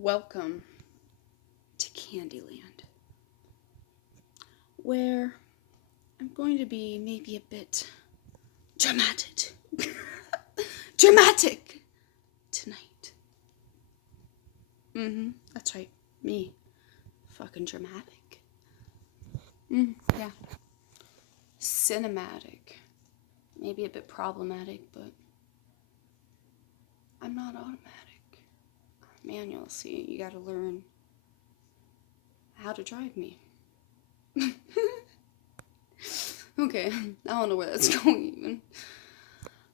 Welcome to Candyland, where I'm going to be maybe a bit dramatic. Dramatic tonight. That's right. Me. Fucking dramatic. Yeah. Cinematic. Maybe a bit problematic, but I'm not automatic. Manual, see, you gotta learn how to drive me. Okay, I don't know where that's going even.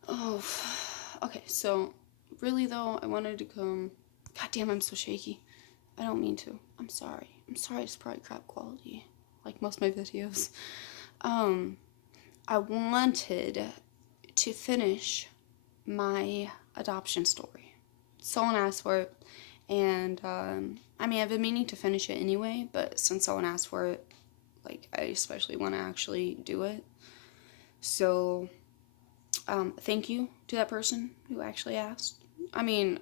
Oh, okay, so really though, I wanted to come. God damn, I'm so shaky. I don't mean to. I'm sorry. It's probably crap quality, like most of my videos. I wanted to finish my adoption story. Someone asked for it, and I mean, I've been meaning to finish it anyway, but since someone asked for it, like, I especially want to actually do it. So, thank you to that person who actually asked. I mean,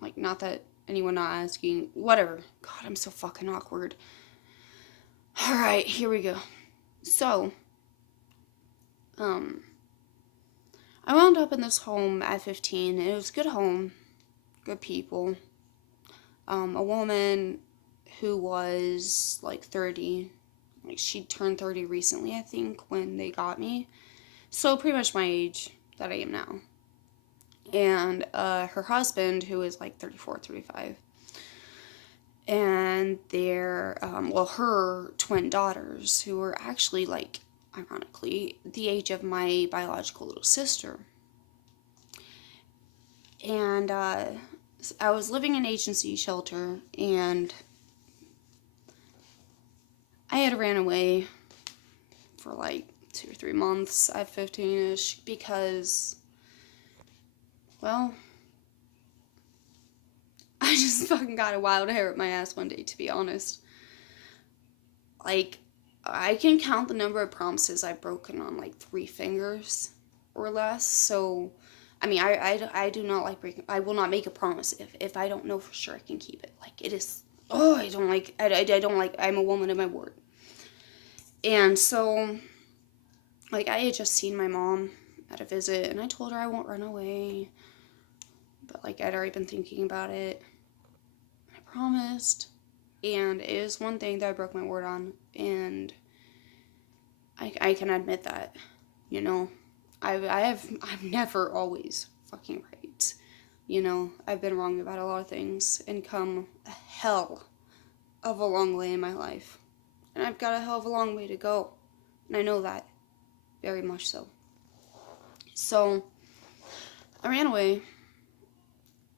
like, not that anyone not asking, whatever. God, I'm so fucking awkward. Alright, here we go. So, I wound up in this home at 15. It was a good home, good people. A woman who was like 30, like she turned 30 recently, I think, when they got me. So pretty much my age that I am now. And her husband, who is like 34, 35. And their, her twin daughters, who were actually, like, ironically, the age of my biological little sister. And I was living in agency shelter, and I had ran away for like 2 or 3 months at 15-ish because, well, I just fucking got a wild hair up my ass one day, to be honest. Like, I can count the number of promises I've broken on like 3 fingers or less. So, I mean, I do not like breaking. I will not make a promise if I don't know for sure I can keep it. Like, it is. Oh, I don't like. I don't like. I'm a woman of my word. And so, like, I had just seen my mom at a visit, and I told her I won't run away. But, like, I'd already been thinking about it. I promised. And it is one thing that I broke my word on, and I can admit that, you know. I've never always fucking right. You know, I've been wrong about a lot of things and come a hell of a long way in my life. And I've got a hell of a long way to go. And I know that. Very much so. So, I ran away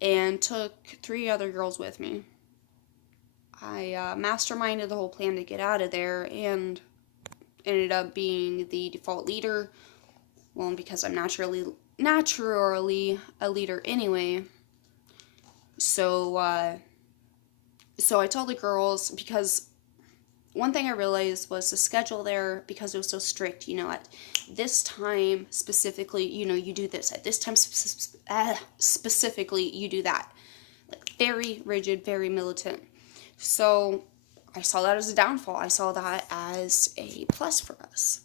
and took 3 other girls with me. I masterminded the whole plan to get out of there and ended up being the default leader. Well, because I'm naturally a leader anyway. So I told the girls, because one thing I realized was the schedule there, because it was so strict, you know, at this time specifically, you know, you do this. At this time specifically, you do that. Like, very rigid, very militant. So I saw that as a downfall. I saw that as a plus for us.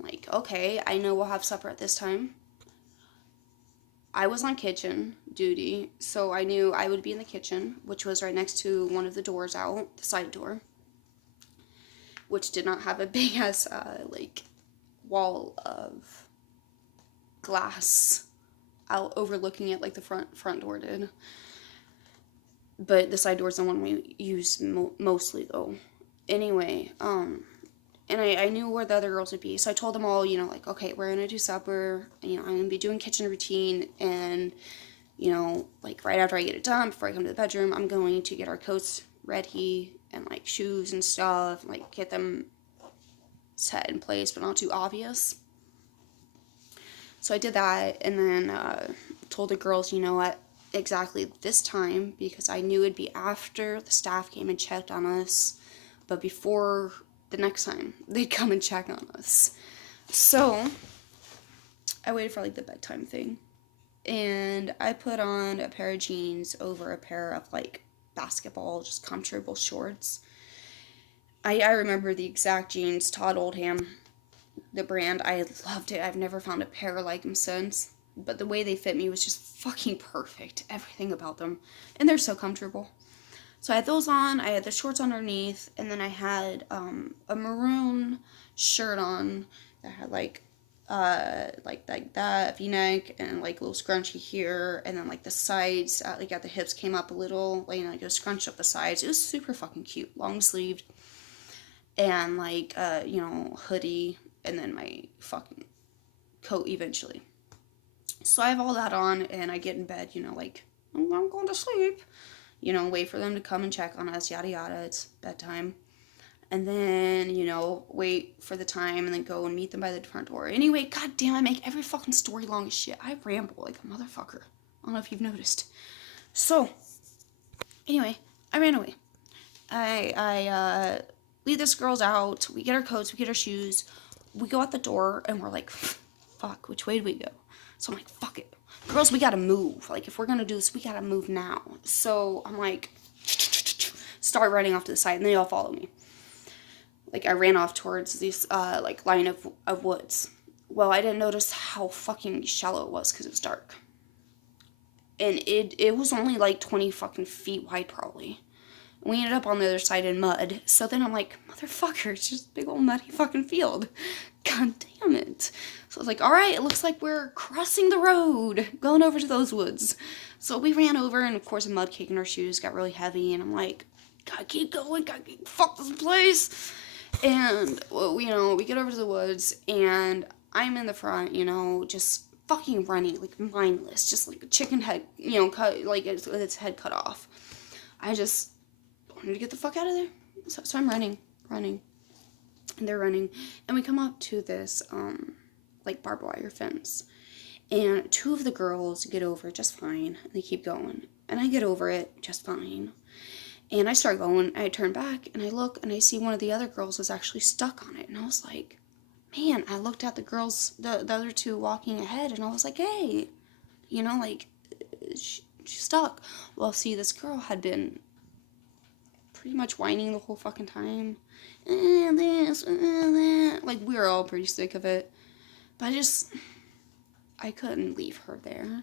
Like, okay, I know we'll have supper at this time. I was on kitchen duty, so I knew I would be in the kitchen, which was right next to one of the doors out, the side door, which did not have a big ass, like, wall of glass out overlooking it like the front door did. But the side door is the one we use mostly, though. Anyway, and I knew where the other girls would be, so I told them all, you know, like, okay, we're gonna do supper, you know, I'm gonna be doing kitchen routine, and, you know, like, right after I get it done, before I come to the bedroom, I'm going to get our coats ready, and, like, shoes and stuff, and, like, get them set in place, but not too obvious. So I did that, and then told the girls, you know what, exactly this time, because I knew it'd be after the staff came and checked on us, but before the next time they'd come and check on us. So I waited for, like, the bedtime thing, and I put on a pair of jeans over a pair of like basketball, just comfortable shorts. I remember the exact jeans, Todd Oldham, the brand. I loved it. I've never found a pair like them since. But the way they fit me was just fucking perfect. Everything about them. And they're so comfortable. So I had those on, I had the shorts underneath, and then I had a maroon shirt on that had like that V-neck and like a little scrunchy here, and then like the sides, like at the hips came up a little, like, you know, like it was scrunched up the sides. It was super fucking cute, long sleeved, and like you know, hoodie, and then my fucking coat eventually. So I have all that on, and I get in bed, you know, like I'm going to sleep. You know, wait for them to come and check on us, yada yada, it's bedtime. And then, you know, wait for the time and then go and meet them by the front door. Anyway, goddamn, I make every fucking story long as shit. I ramble like a motherfucker. I don't know if you've noticed. So, anyway, I ran away. I leave this girls out. We get our coats, we get our shoes. We go out the door and we're like, fuck, which way do we go? So I'm like, fuck it. Girls, we gotta move. Like, if we're gonna do this, we gotta move now. So I'm like, start running off to the side, and they all follow me. Like, I ran off towards this, like, line of woods. Well, I didn't notice how fucking shallow it was because it was dark. And it was only like 20 fucking feet wide, probably. We ended up on the other side in mud. So then I'm like, motherfucker, it's just a big old muddy fucking field. God damn it. So I was like, alright, it looks like we're crossing the road, going over to those woods. So we ran over, and of course a mud cake in our shoes got really heavy, and I'm like, gotta keep going, fuck this place. And, well, you know, we get over to the woods, and I'm in the front, you know, just fucking running, like mindless, just like a chicken head, you know, cut, like its head cut off. I just wanted to get the fuck out of there. So I'm running, and they're running, and we come up to this, like barbed wire fence, and two of the girls get over it just fine, and they keep going, and I get over it just fine, and I start going, I turn back, and I look, and I see one of the other girls is actually stuck on it, and I was like, man, I looked at the girls, the other two walking ahead, and I was like, hey, you know, like, she's stuck. Well, see, this girl had been pretty much whining the whole fucking time. This, that. Like, we were all pretty sick of it. But I couldn't leave her there.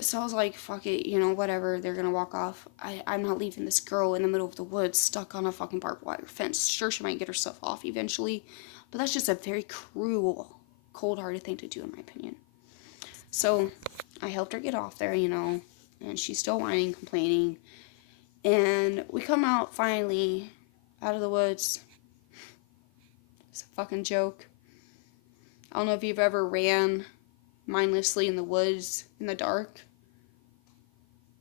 So I was like, fuck it, you know, whatever, they're gonna walk off. I'm not leaving this girl in the middle of the woods stuck on a fucking barbed wire fence. Sure, she might get herself off eventually, but that's just a very cruel, cold-hearted thing to do, in my opinion. So I helped her get off there, you know, and she's still whining, complaining. And we come out finally out of the woods. It's a fucking joke. I don't know if you've ever ran mindlessly in the woods in the dark.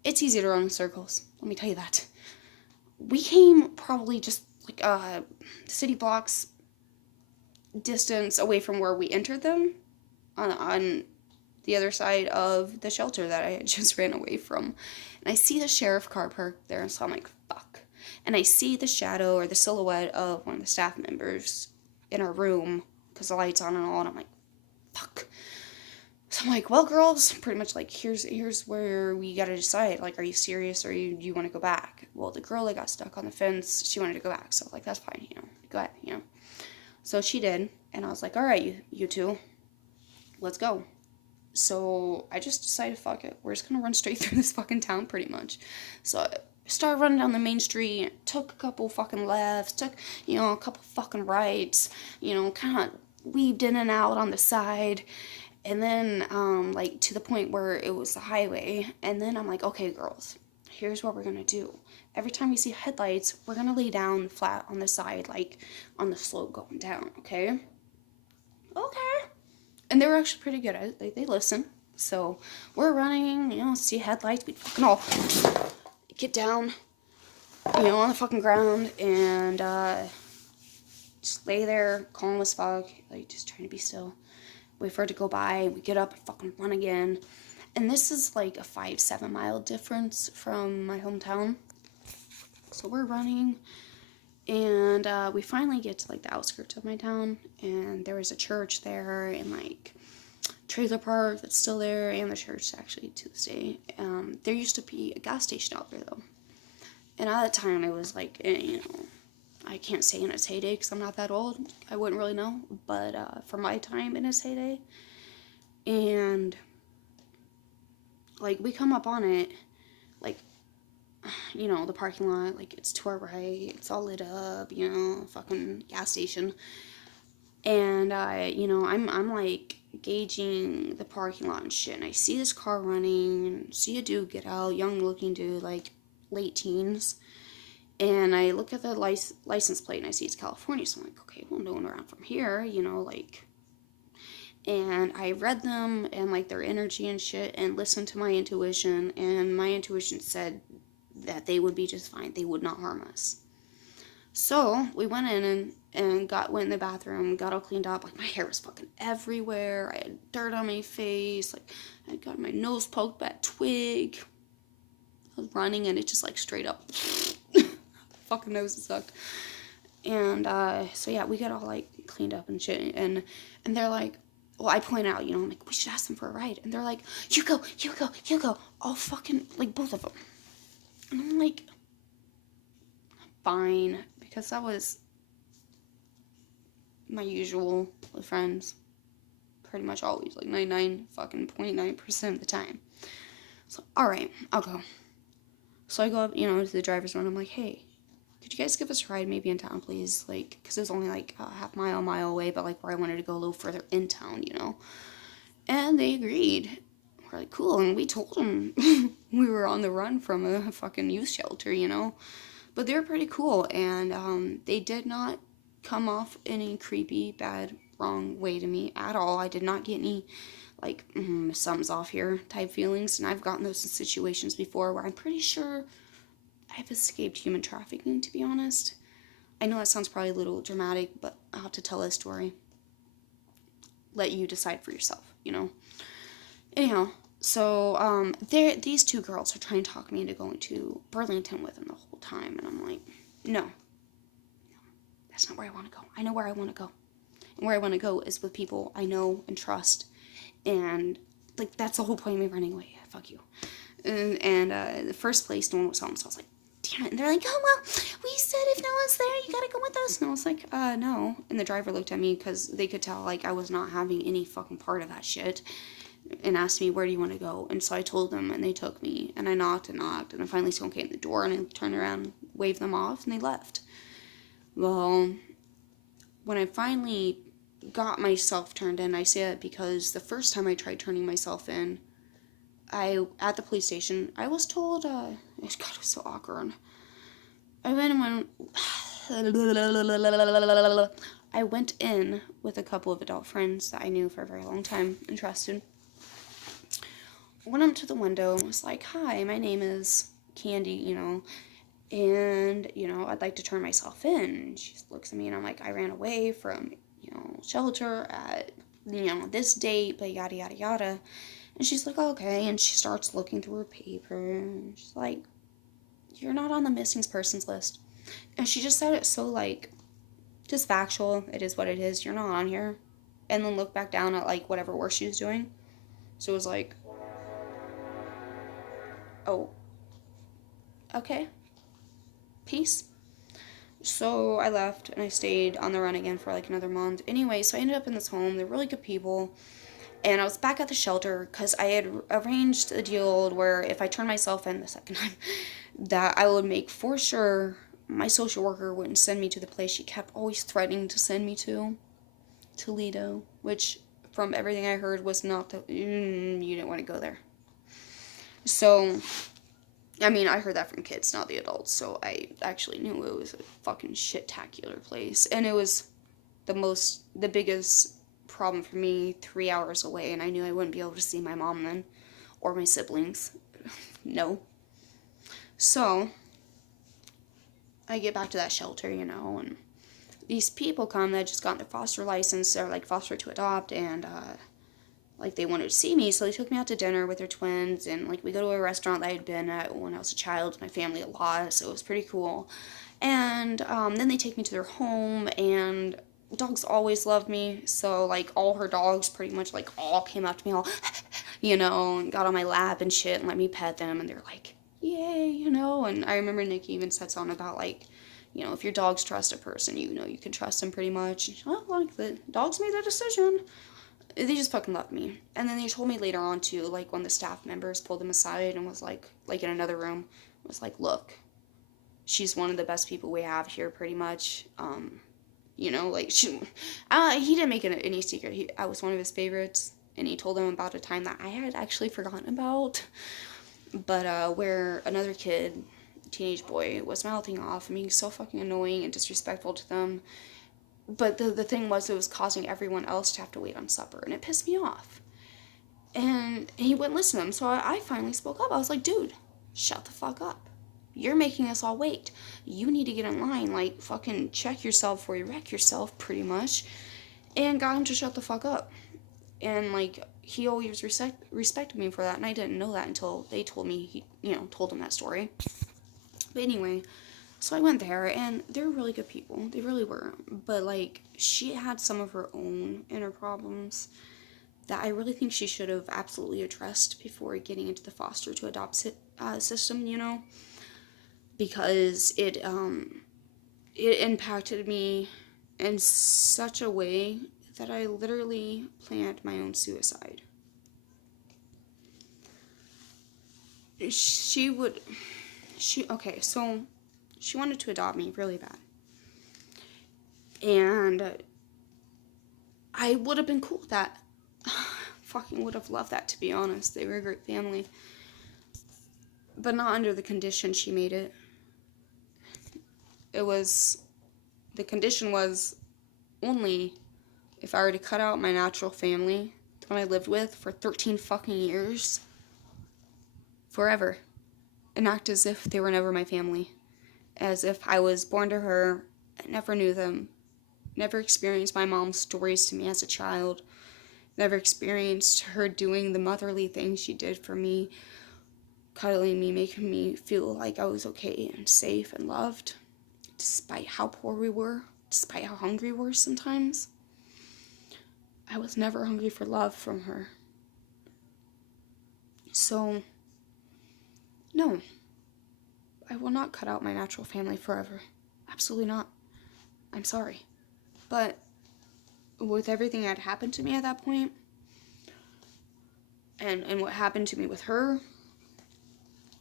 It's easy to run in circles, let me tell you that. We came probably just like city blocks distance away from where we entered them on the other side of the shelter that I had just ran away from. And I see the sheriff car parked there, and so I'm like, fuck. And I see the shadow or the silhouette of one of the staff members in our room, because the light's on and all, and I'm like, fuck. So I'm like, well, girls, pretty much like, here's where we gotta decide. Like, are you serious, or do you want to go back? Well, the girl that got stuck on the fence, she wanted to go back, so like, that's fine, you know, go ahead, you know. So she did, and I was like, all right, you two, let's go. So I just decided, fuck it, we're just gonna run straight through this fucking town, pretty much. So I started running down the main street, took a couple fucking lefts, took, you know, a couple fucking rights, you know, kind of weaved in and out on the side, and then, like, to the point where it was the highway, and then I'm like, okay, girls, here's what we're gonna do. Every time we see headlights, we're gonna lay down flat on the side, like, on the slope going down, okay? Okay. And they were actually pretty good at it. They listen. So we're running, you know, see headlights, we fucking all get down, you know, on the fucking ground, and just lay there, calm as fuck, like, just trying to be still. Wait for it to go by, we get up and fucking run again. And this is like a 5-7 mile difference from my hometown. So we're running, and we finally get to like the outskirts of my town, and there was a church there, and like trailer park that's still there, and the church actually to this day. There used to be a gas station out there though, and at that time it was like, you know, I can't say in its heyday because I'm not that old. I wouldn't really know, but for my time in its heyday, and like we come up on it, like, you know, the parking lot, like it's to our right, it's all lit up, you know, fucking gas station. And you know, I'm like gauging the parking lot and shit, and I see this car running, and see a dude get out, young looking dude, like late teens, and I look at the license plate and I see it's California, so I'm like, okay, well, no one around from here, you know, like, and I read them and like their energy and shit, and listened to my intuition, and my intuition said that they would be just fine, they would not harm us. So we went in and went in the bathroom, got all cleaned up. Like, my hair was fucking everywhere. I had dirt on my face. Like, I got my nose poked by a twig. I was running and it just like straight up fucking nose sucked. And so yeah, we got all like cleaned up and shit. And they're like, well, I point out, you know, I'm like, we should ask them for a ride. And they're like, you go. All fucking, like, both of them. And I'm like, fine. Because that was my usual with friends. Pretty much always. Like 99.9% of the time. So, alright, I'll go. So I go up, you know, to the driver's room. I'm like, hey, could you guys give us a ride maybe in town, please? Like, because it was only like a half mile away, but like where I wanted to go a little further in town, you know. And they agreed. We're like, cool. And we told them we were on the run from a fucking youth shelter, you know. But they were pretty cool, and they did not come off any creepy, bad, wrong way to me at all. I did not get any, like, something's off here type feelings, and I've gotten those in situations before where I'm pretty sure I've escaped human trafficking, to be honest. I know that sounds probably a little dramatic, but I'll have to tell a story. Let you decide for yourself, you know? Anyhow, so, these two girls are trying to talk me into going to Burlington with them the whole time, and I'm like, no, that's not where I want to go. I know where I want to go, and where I want to go is with people I know and trust, and, like, that's the whole point of me running away. Fuck you. And the first place, no one was home, so I was like, damn it. And they're like, oh, well, we said if no one's there, you gotta go with us. And I was like, no. And the driver looked at me because they could tell, like, I was not having any fucking part of that shit, and asked me, where do you want to go? And so I told them, and they took me, and I knocked, and I finally someone came to the door, and I turned around, waved them off, and they left. Well, when I finally got myself turned in, I say that because the first time I tried turning myself in, at the police station, I was told, God, it was so awkward. I went in with a couple of adult friends that I knew for a very long time and trusted. Went up to the window and was like, hi, my name is Candy, you know, and, you know, I'd like to turn myself in. And she looks at me, and I'm like, I ran away from, you know, shelter at, you know, this date, but yada, yada, yada. And she's like, okay, and she starts looking through her paper, and she's like, you're not on the missing persons list. And she just said it so, like, just factual, it is what it is, you're not on here. And then looked back down at, like, whatever work she was doing. So it was like, oh, okay, peace. So I left, and I stayed on the run again for like another month. Anyway, so I ended up in this home. They're really good people, and I was back at the shelter because I had arranged a deal where if I turned myself in the second time, that I would make for sure my social worker wouldn't send me to the place she kept always threatening to send me to, Toledo, which from everything I heard was not the, you didn't want to go there. So, I mean, I heard that from kids, not the adults, so I actually knew it was a fucking shit-tacular place, and it was the biggest problem for me 3 hours away, and I knew I wouldn't be able to see my mom then, or my siblings. No. So, I get back to that shelter, you know, and these people come that just got their foster license, or like foster to adopt, and like they wanted to see me, so they took me out to dinner with their twins, and like we go to a restaurant that I had been at when I was a child with my family a lot, so it was pretty cool. And then they take me to their home, and dogs always loved me, so, like, all her dogs pretty much, like, all came up to me all, and got on my lap and shit and let me pet them, and they're like, yay, and I remember Nikki even said something about, like, if your dogs trust a person, you can trust them pretty much. Oh, like, the dogs made their decision. They just fucking loved me. And then they told me later on, too, like, when the staff members pulled them aside and was like, in another room, was like, look, she's one of the best people we have here, pretty much. Like, he didn't make it any secret. I was one of his favorites, and he told them about a time that I had actually forgotten about, but where another kid, teenage boy, was mouthing off and being so fucking annoying and disrespectful to them. But the thing was, it was causing everyone else to have to wait on supper, and it pissed me off. And he wouldn't listen to him, so I finally spoke up. I was like, dude, shut the fuck up. You're making us all wait. You need to get in line. Like, fucking check yourself before you wreck yourself, pretty much. And got him to shut the fuck up. And, like, he always respected me for that, and I didn't know that until they told me, told him that story. But anyway, so I went there, and they're really good people. They really were. But, like, she had some of her own inner problems that I really think she should have absolutely addressed before getting into the foster to adopt system, because it impacted me in such a way that I literally planned my own suicide. So she wanted to adopt me really bad. And I would have been cool with that. Fucking would have loved that, to be honest. They were a great family. But not under the condition she made it. The condition was only if I were to cut out my natural family, the one I lived with for 13 fucking years, forever, and act as if they were never my family. As if I was born to her, I never knew them, never experienced my mom's stories to me as a child, never experienced her doing the motherly things she did for me, cuddling me, making me feel like I was okay and safe and loved, despite how poor we were, despite how hungry we were sometimes. I was never hungry for love from her. So, no, I will not cut out my natural family forever. Absolutely not. I'm sorry. But with everything that had happened to me at that point, and what happened to me with her,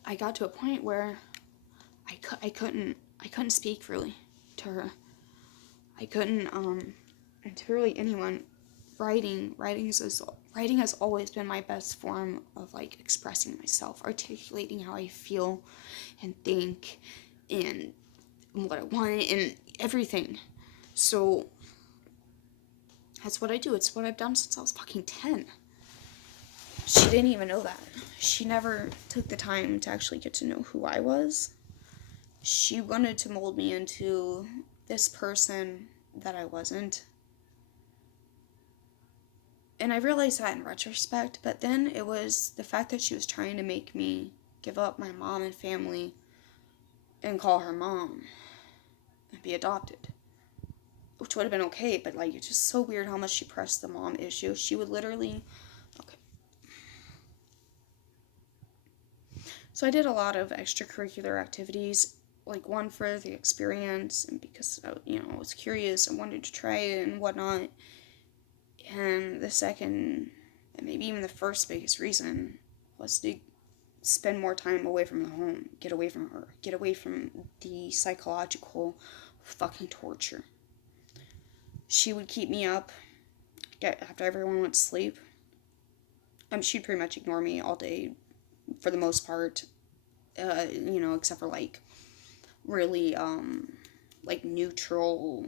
I got to a point where I couldn't speak freely to her. I couldn't, and to really anyone. Writing has always been my best form of, like, expressing myself, articulating how I feel and think and what I want and everything. So that's what I do. It's what I've done since I was fucking 10. She didn't even know that. She never took the time to actually get to know who I was. She wanted to mold me into this person that I wasn't. And I realized that in retrospect, but then it was the fact that she was trying to make me give up my mom and family and call her mom and be adopted. Which would have been okay, but, like, it's just so weird how much she pressed the mom issue. She would literally... Okay. So I did a lot of extracurricular activities, like, one for the experience, and because, I was curious and wanted to try it and whatnot. And the second, and maybe even the first biggest reason, was to spend more time away from the home, get away from her, get away from the psychological fucking torture. She would keep me up after everyone went to sleep. She'd pretty much ignore me all day, for the most part, except for, like, really, like, neutral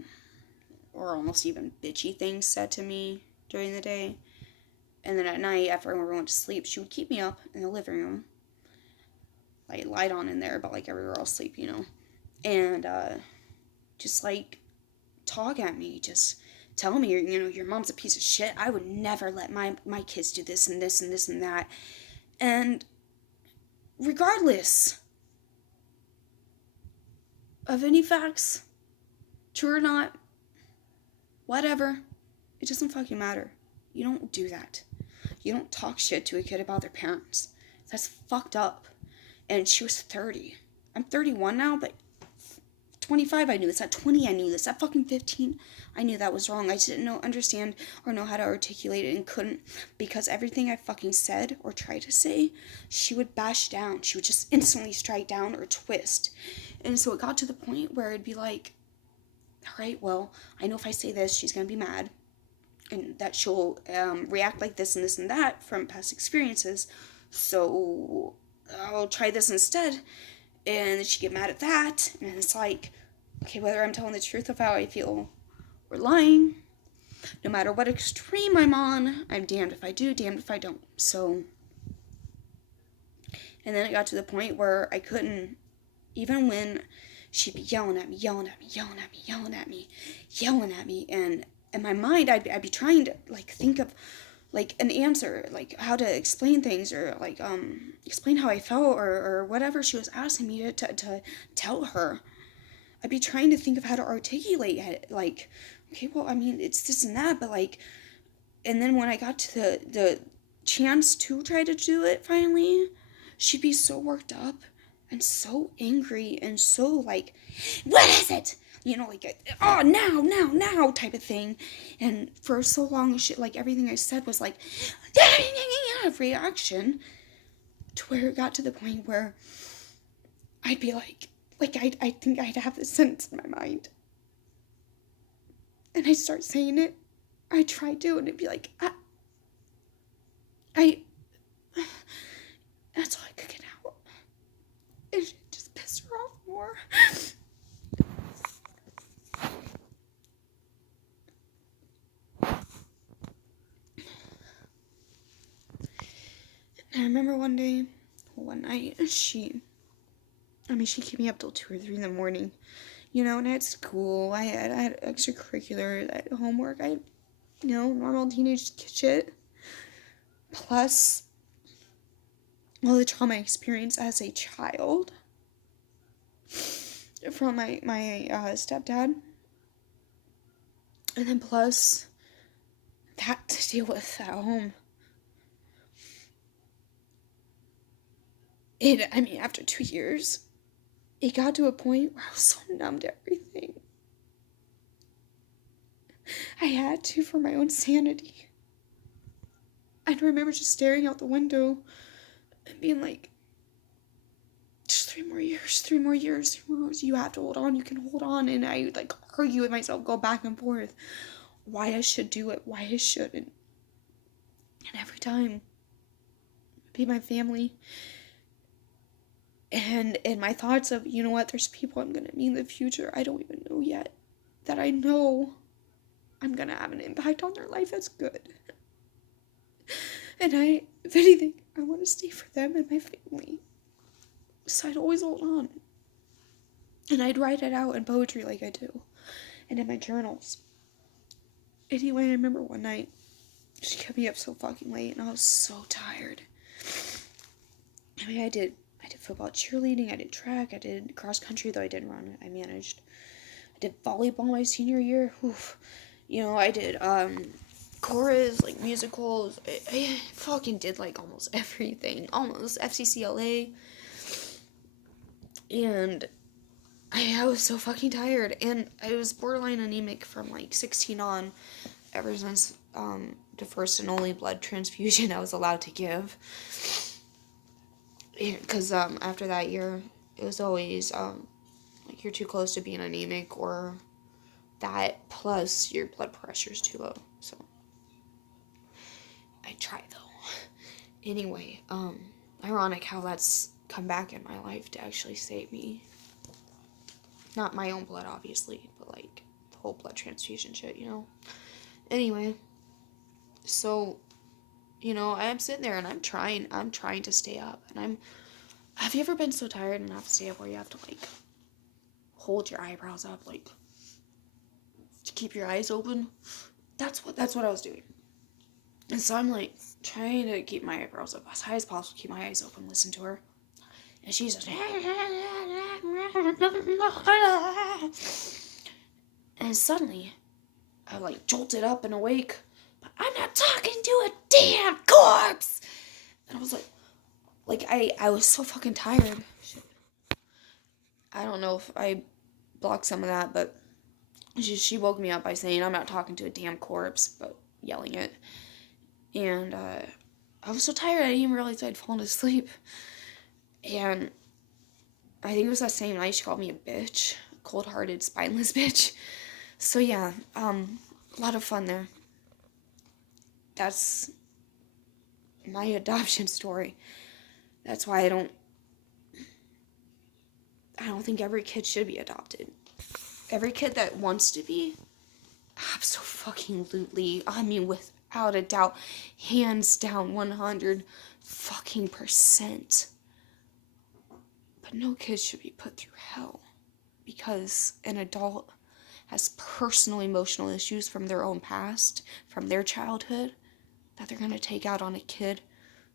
or almost even bitchy things said to me during the day. And then at night, after everyone went to sleep, she would keep me up in the living room. Like, light on in there, but, like, everywhere else sleep, And, just, like, talk at me, just tell me, your mom's a piece of shit. I would never let my kids do this and this and this and that. And regardless of any facts, true or not, Whatever. It doesn't fucking matter. You don't do that. You don't talk shit to a kid about their parents. That's fucked up. And she was 30. I'm 31 now, but 25 I knew this. At 20 I knew this. At fucking 15 I knew that was wrong. I just didn't understand or know how to articulate it and couldn't, because everything I fucking said or tried to say, she would bash down. She would just instantly strike down or twist. And so it got to the point where it'd be like, all right, well, I know if I say this, she's going to be mad. And that she'll react like this and this and that from past experiences. So I'll try this instead. And she'd get mad at that. And it's like, okay, whether I'm telling the truth of how I feel or lying, no matter what extreme I'm on, I'm damned if I do, damned if I don't. So, and then it got to the point where I couldn't, even when she'd be yelling at me, and in my mind, I'd be trying to, like, think of, like, an answer, like, how to explain things, or, like, explain how I felt, or whatever she was asking me to tell her. I'd be trying to think of how to articulate it, like, okay, well, I mean, it's this and that, but, like, and then when I got to the chance to try to do it, finally, she'd be so worked up, and so angry, and so, like, what is it? You know, like, oh, now, type of thing. And for so long, like, everything I said was, like, reaction, to where it got to the point where I'd be like, I think I'd have this sentence in my mind. And I'd start saying it. I'd try to, and it'd be like, that's all I could get out. It just pissed her off more. I remember one night, she kept me up till 2 or 3 in the morning, you know, and I had school, I had extracurricular, I had homework, I had, you know, normal teenage shit, plus all the trauma I experienced as a child from my stepdad, and then plus that to deal with at home. After 2 years, it got to a point where I was so numb to everything. I had to, for my own sanity. I remember just staring out the window and being like, just 3 more years, you have to hold on, you can hold on. And I would, like, argue with myself, go back and forth, why I should do it, why I shouldn't. And every time, it'd be my family. And my thoughts of, you know what, there's people I'm going to meet in the future I don't even know yet, that I know I'm going to have an impact on their life that's good. And if anything, I want to stay for them and my family. So I'd always hold on. And I'd write it out in poetry like I do. And in my journals. Anyway, I remember one night, she kept me up so fucking late, and I was so tired. I did football, cheerleading, I did track, I did cross country, though I didn't run, I managed. I did volleyball my senior year. Oof. You know, I did chorus, like musicals. I fucking did like almost everything. Almost FCCLA. And I was so fucking tired. And I was borderline anemic from like 16 on, ever since the first and only blood transfusion I was allowed to give. Because after that year, it was always like you're too close to being anemic, or that plus your blood pressure's too low. So I tried though. Anyway, ironic how that's come back in my life to actually save me. Not my own blood, obviously, but like the whole blood transfusion shit, you know. Anyway, so, you know, I'm sitting there and I'm trying to stay up, and have you ever been so tired and have to stay up where you have to like hold your eyebrows up, like to keep your eyes open? That's what I was doing. And so I'm like trying to keep my eyebrows up as high as possible, keep my eyes open, listen to her. And she's just, and suddenly I like jolted up and awake. But I'm not talking to a damn corpse. And I was like I was so fucking tired. Shit. I don't know if I blocked some of that, but she woke me up by saying I'm not talking to a damn corpse, but yelling it. And I was so tired I didn't even realize I'd fallen asleep. And I think it was that same night she called me a bitch. Cold-hearted, spineless bitch. So yeah, a lot of fun there. That's my adoption story. That's why I don't think every kid should be adopted. Every kid that wants to be, absolutely, I mean, without a doubt, hands down, 100% But no kid should be put through hell because an adult has personal emotional issues from their own past, from their childhood, that they're going to take out on a kid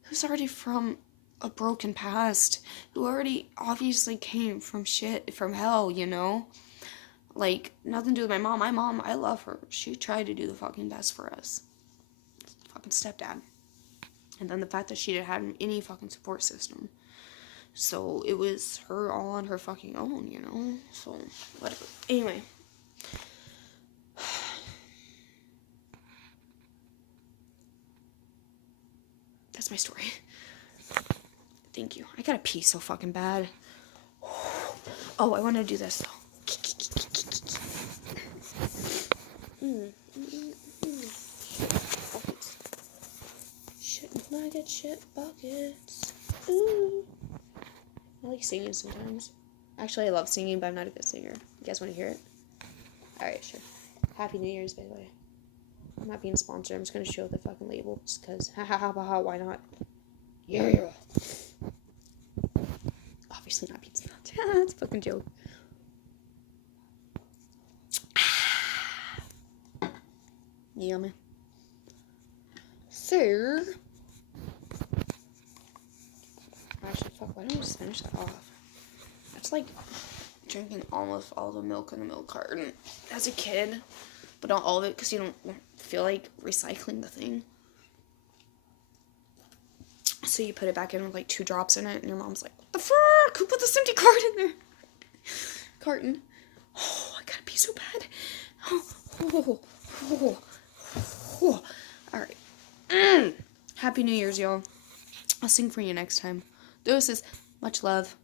who's already from a broken past, who already obviously came from hell, you know? Like, nothing to do with my mom. My mom, I love her. She tried to do the fucking best for us. Fucking stepdad. And then the fact that she didn't have any fucking support system. So, it was her all on her fucking own, you know? So, whatever. Anyway. That's my story. Thank you. I gotta pee so fucking bad. Oh, I want to do this, though. Shit nugget, shit buckets. Ooh. I like singing sometimes. Actually, I love singing, but I'm not a good singer. You guys want to hear it? Alright, sure. Happy New Year's, by the way. I'm not being sponsored. I'm just going to show the fucking label just because. Ha ha ha ha, why not? Yeah. Obviously not being sponsored. That's a fucking joke. Yummy. So. Actually, fuck, why don't we just finish that off? That's like drinking almost all the milk in the milk carton as a kid. But not all of it because you don't feel like recycling the thing. So you put it back in with like 2 drops in it, and your mom's like, "What the fuck? Who put this empty carton in there?" Carton. Oh, I gotta pee so bad. Alright. Happy New Year's, y'all. I'll sing for you next time. Deuces. Much love.